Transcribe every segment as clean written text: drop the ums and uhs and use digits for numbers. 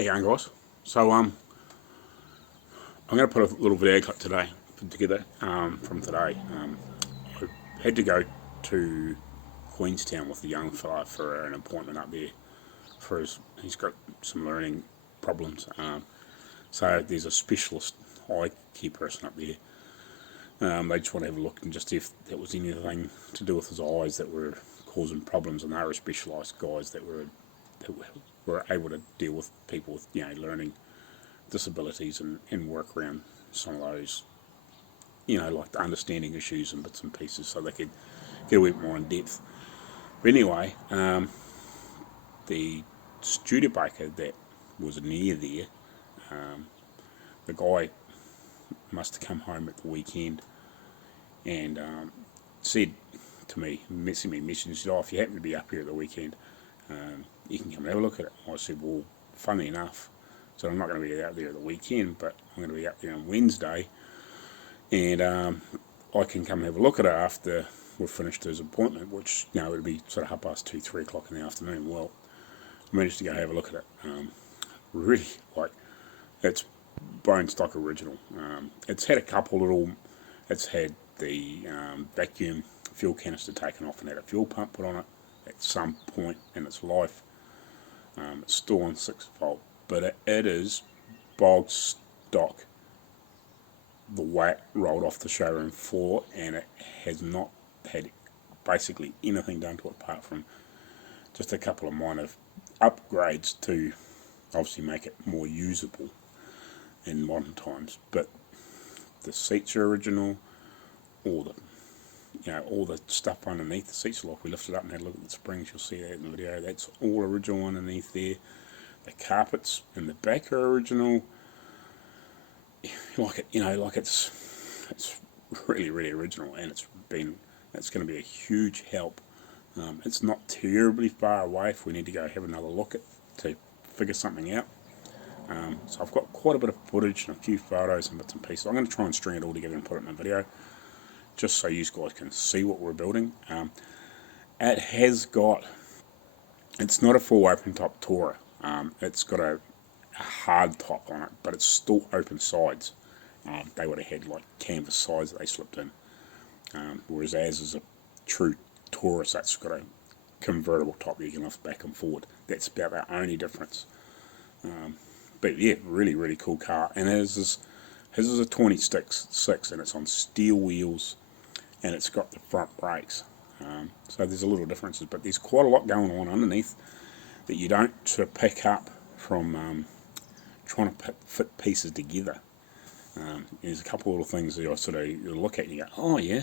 How you going, guys? So I'm going to put a little video clip together from today. I had to go to Queenstown with a young fella for an appointment up there. He's got some learning problems. So there's a specialist eye care person up there. They just want to have a look and just see if there was anything to do with his eyes that were causing problems, and they were specialised guys that were able to deal with people with learning disabilities and work around some of those, like the understanding issues and bits and pieces, so they could get a bit more in depth. But anyway, the studebaker that was near there, the guy must have come home at the weekend and said to me, messaged me, said, if you happen to be up here at the weekend, you can come and have a look at it. I said, well, funny enough, so I'm not going to be out there at the weekend, but I'm going to be up there on Wednesday, and I can come and have a look at it after we've finished his appointment, which it would be sort of 2:30, 3 o'clock in the afternoon. Well, I managed to go have a look at it. Really, it's bone stock original. It's had a couple it's had the vacuum fuel canister taken off and had a fuel pump put on it at some point in its life. It's still on 6-volt, but it is bog stock, the weight rolled off the showroom floor, and it has not had basically anything done to it apart from just a couple of minor upgrades to obviously make it more usable in modern times. But the seats are original, all the stuff underneath the seats. Like, we lifted up and had a look at the springs, you'll see that in the video. That's all original underneath there. The carpets in the back are original. It's really, really original, and it's going to be a huge help. It's not terribly far away if we need to go have another look to figure something out. So I've got quite a bit of footage and a few photos and bits and pieces. I'm going to try and string it all together and put it in a video, just so you guys can see what we're building. It's not a full open top Tourer. It's got a hard top on it, but it's still open sides. They would have had like canvas sides that they slipped in, whereas ours is a true Tourer, so it's got a convertible top that you can lift back and forward. That's about the only difference. But yeah, really, really cool car. And his is a 26 and it's on steel wheels, and it's got the front brakes. So there's a little differences, but there's quite a lot going on underneath that you don't sort of pick up from trying to fit pieces together. There's a couple of little things that you look at and you go, oh yeah,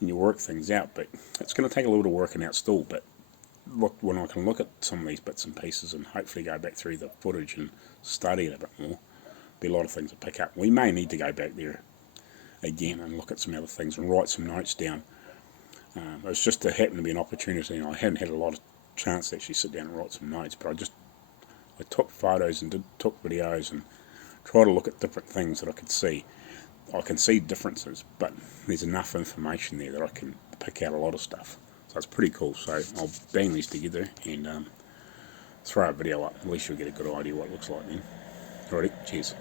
and you work things out, but it's going to take a little bit of working out still. But look, when I can look at some of these bits and pieces and hopefully go back through the footage and study it a bit more, be a lot of things to pick up. We may need to go back there again and look at some other things and write some notes down. It's just happened to be an opportunity, and I hadn't had a lot of chance to actually sit down and write some notes, but I took photos and took videos and tried to look at different things that I could see. I can see differences, but there's enough information there that I can pick out a lot of stuff. So it's pretty cool. So I'll bang these together and throw a video up. At least you'll get a good idea what it looks like then. Alrighty, cheers.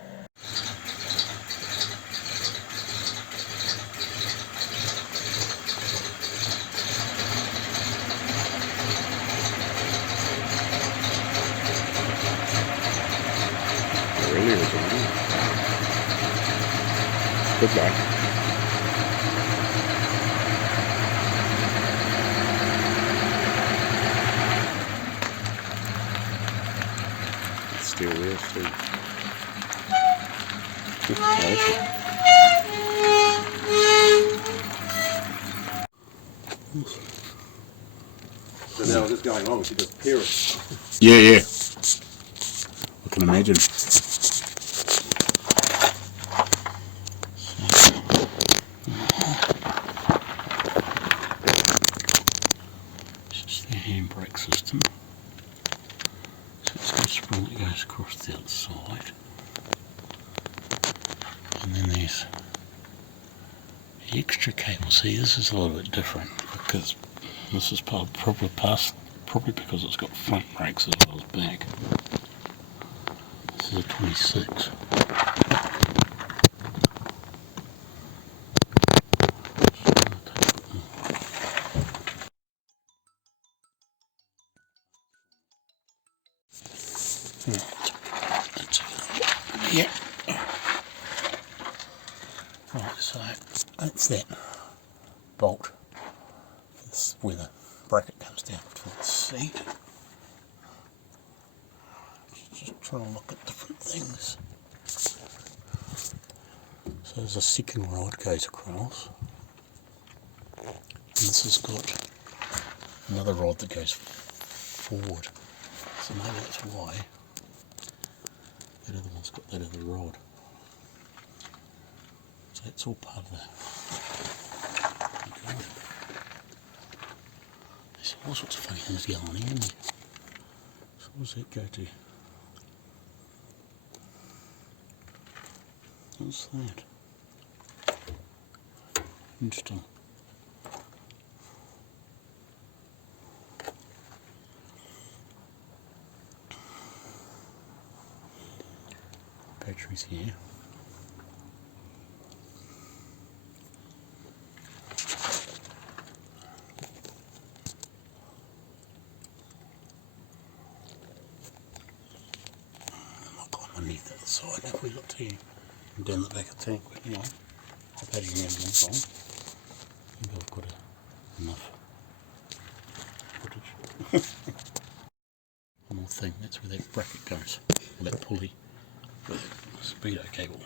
Really original. Good luck. Steel wheels too. Awesome. So now what's going on? She just peer it. Yeah. I can imagine. This is the handbrake system. So it's got a spring that goes across the other side. And then there's the extra cable. See, this is a little bit different because this is probably because it's got front brakes as well as back. This is a 26. Yeah. Right, so that's that bolt. This is where the bracket comes down to the seat. Just trying to look at different things. So there's a second rod goes across. And this has got another rod that goes forward. So maybe that's why that other one's got that other rod. So that's all part of that. There's all sorts of funny things going on here, isn't there? So what does that go to? What's that? Interesting. Batteries here. Underneath that side, if we look here and down the back of the tank, but you know, I've had it around one time. I think I've got enough footage. One more thing, that's where that bracket goes, or that pulley with a speedo cable,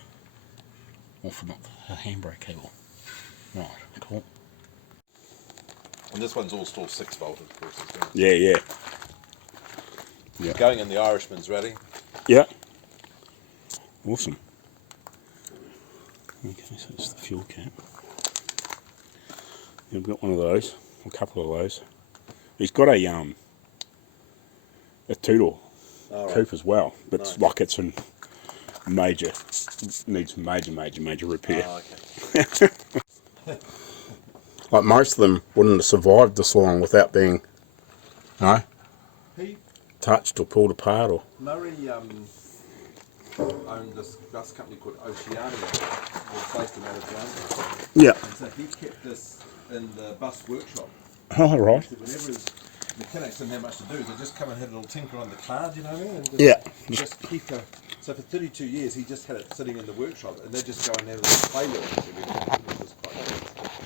or for not a handbrake cable. Right, cool. And this one's all still 6 volt, of course. Yeah. Going in the Irishman's rally. Yeah. Awesome. Okay, so it's the fuel cap. I've got one of those, a couple of those. He's got a two-door coupe as well, but Nice. it's like it's in major, needs major repair. Oh, okay. Like most of them wouldn't have survived this long without being, He, touched or pulled apart or. Murray owned this bus company called Oceania, was based in Alexandria. Yeah. And so he kept this in the bus workshop. Oh, right. So whenever his mechanics didn't have much to do, they just come and have a little tinker on the car, do you know what I mean? And just keep a. So for 32 years, he just had it sitting in the workshop, and they just go and have a little play with it every day. It was quite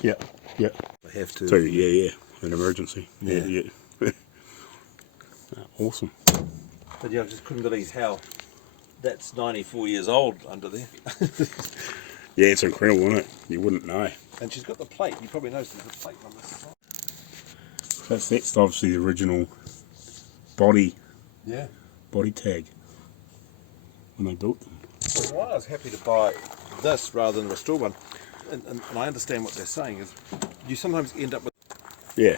nice. Yeah. They have to. So yeah, an emergency. Yeah. Awesome. But yeah, I just couldn't believe how that's 94 years old under there. Yeah, it's incredible, isn't it? You wouldn't know. And she's got the plate. You probably noticed there's a plate on this side. That's obviously the original body tag when they built them. So why I was happy to buy this rather than a restored one, and I understand what they're saying, is you sometimes end up with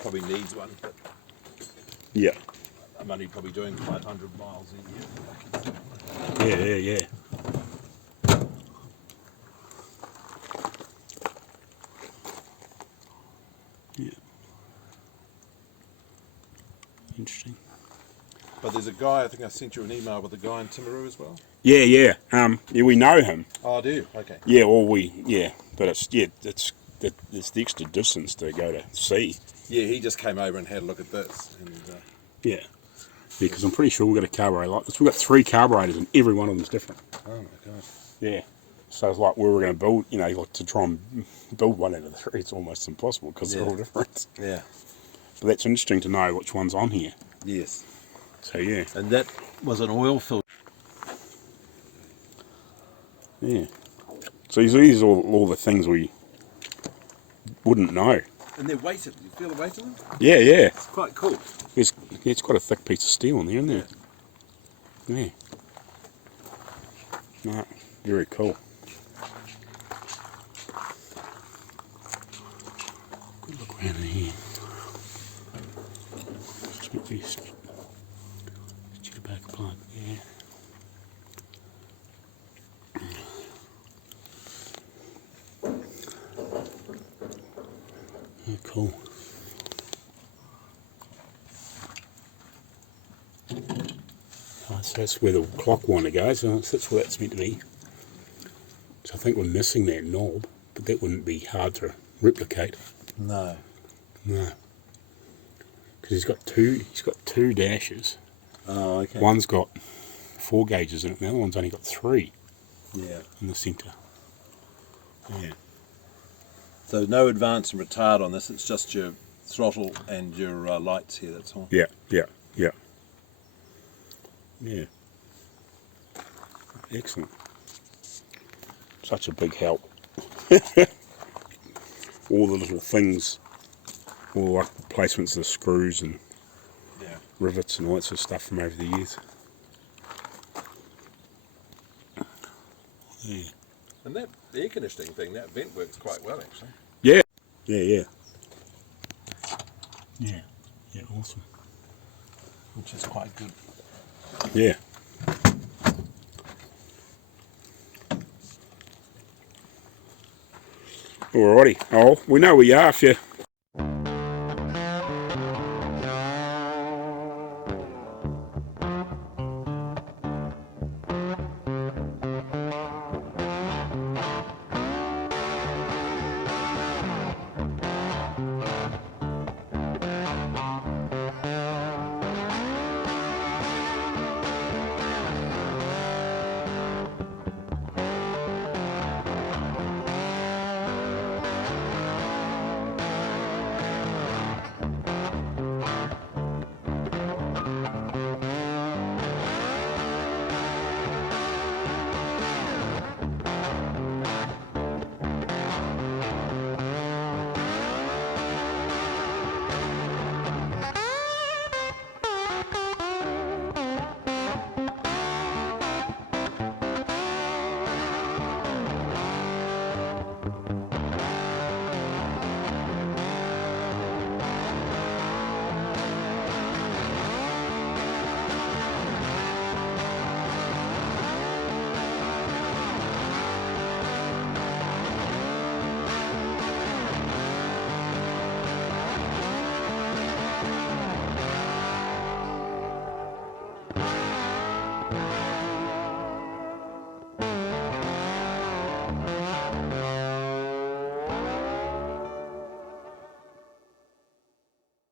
probably needs one, but Yeah. I'm only probably doing 500 miles a year. Yeah. Interesting. But there's a guy, I think I sent you an email with a guy in Timaru as well. Yeah. Yeah, we know him. Oh, do you? Okay. Yeah, but it's the extra distance to go to see. Yeah, he just came over and had a look at this. And, Yeah, because I'm pretty sure we've got a carburetor like this. We've got 3 carburetors and every one of them is different. oh my god. Yeah. So it's like we were going to build, like to try and build one out of the 3. It's almost impossible because they're all different. Yeah. But that's interesting to know which one's on here. Yes. So yeah. And that was an oil filter. Yeah. So these are all the things we wouldn't know. And they're weighted. You feel the weight of them? Yeah. It's quite cool. It's got a thick piece of steel in there, isn't it? Yeah. No, very cool. Good look around in here. Studebaker plug, yeah. Oh, cool. Oh, so that's where the clock winder goes. So that's where that's meant to be. So I think we're missing that knob, but that wouldn't be hard to replicate. No. No. Because he's got two dashes. Oh, okay. One's got 4 gauges in it, and the other one's only got 3 in the centre. Yeah. So no advance and retard on this, it's just your throttle and your lights here, that's all. Yeah. Excellent. Such a big help. All the little things, all the like placements of the screws and rivets and all that sort of stuff from over the years. Yeah. And that air conditioning thing, that vent works quite well actually. Yeah, awesome. Which is quite good. Yeah. Alrighty. Oh, we know where you are if you